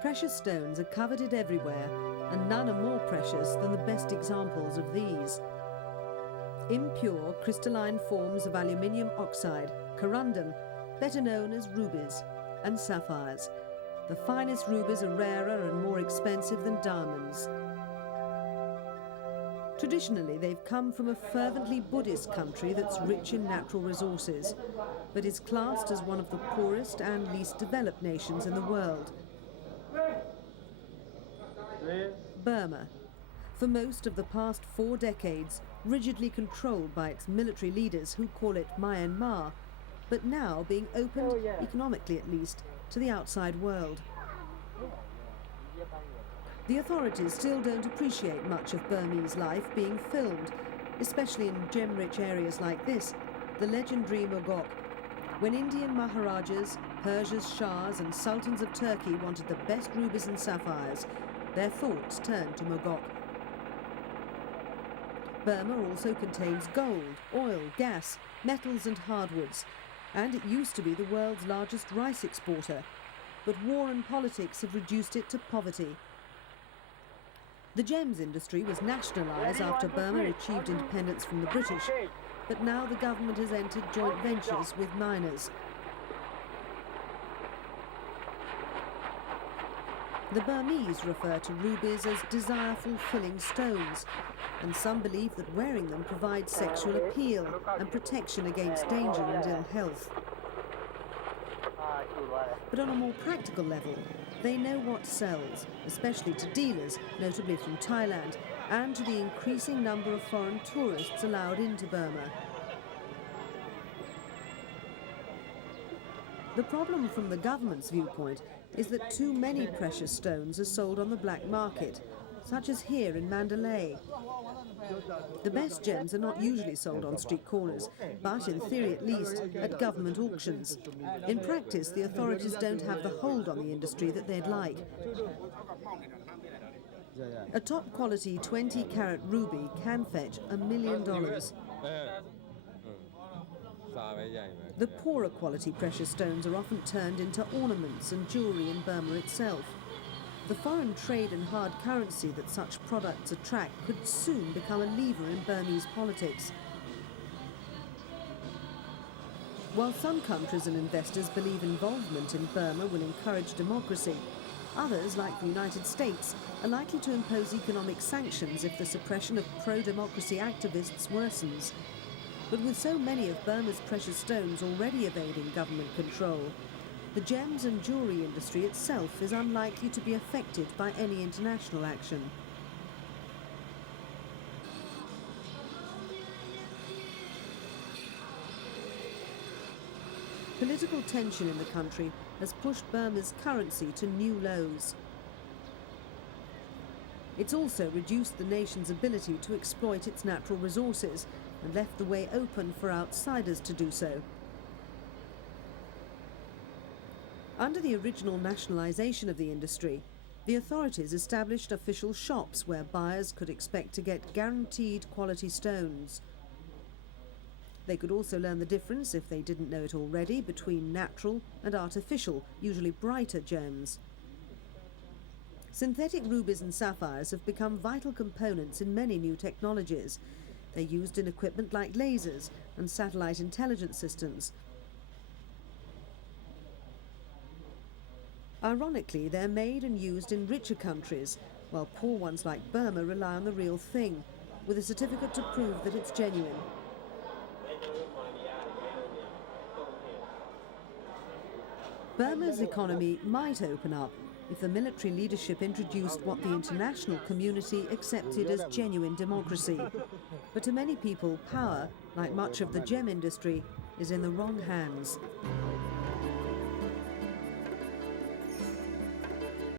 Precious stones are coveted everywhere, and none are more precious than the best examples of these. Impure crystalline forms of aluminium oxide, corundum, better known as rubies, and sapphires. The finest rubies are rarer and more expensive than diamonds. Traditionally, they've come from a fervently Buddhist country that's rich in natural resources, but is classed as one of the poorest and least developed nations in the world. Burma, for most of the past 4 decades, rigidly controlled by its military leaders who call it Myanmar, but now being opened, economically at least, to the outside world. The authorities still don't appreciate much of Burmese life being filmed, especially in gem-rich areas like this, the legendary Mogok. When Indian Maharajas, Persia's Shahs and Sultans of Turkey wanted the best rubies and sapphires, their thoughts turned to Mogok. Burma also contains gold, oil, gas, metals and hardwoods, and it used to be the world's largest rice exporter, but war and politics have reduced it to poverty. The gems industry was nationalised after Burma achieved independence from the British, but now the government has entered joint ventures with miners. The Burmese refer to rubies as desire-fulfilling stones, and some believe that wearing them provides sexual appeal and protection against danger and ill health. But on a more practical level, they know what sells, especially to dealers, notably from Thailand, and to the increasing number of foreign tourists allowed into Burma. The problem from the government's viewpoint is that too many precious stones are sold on the black market, such as here in Mandalay. The best gems are not usually sold on street corners, but in theory at least, at government auctions. In practice, the authorities don't have the hold on the industry that they'd like. A top quality 20-carat ruby can fetch $1 million. The poorer quality precious stones are often turned into ornaments and jewellery in Burma itself. The foreign trade and hard currency that such products attract could soon become a lever in Burmese politics. While some countries and investors believe involvement in Burma will encourage democracy, others, like the United States, are likely to impose economic sanctions if the suppression of pro-democracy activists worsens. But with so many of Burma's precious stones already evading government control, the gems and jewellery industry itself is unlikely to be affected by any international action. Political tension in the country has pushed Burma's currency to new lows. It's also reduced the nation's ability to exploit its natural resources and left the way open for outsiders to do so. Under the original nationalisation of the industry, the authorities established official shops where buyers could expect to get guaranteed quality stones. They could also learn the difference, if they didn't know it already, between natural and artificial, usually brighter gems. Synthetic rubies and sapphires have become vital components in many new technologies. They're used in equipment like lasers and satellite intelligence systems. Ironically, they're made and used in richer countries, while poor ones like Burma rely on the real thing, with a certificate to prove that it's genuine. Burma's economy might open up if the military leadership introduced what the international community accepted as genuine democracy. But to many people, power, like much of the gem industry, is in the wrong hands.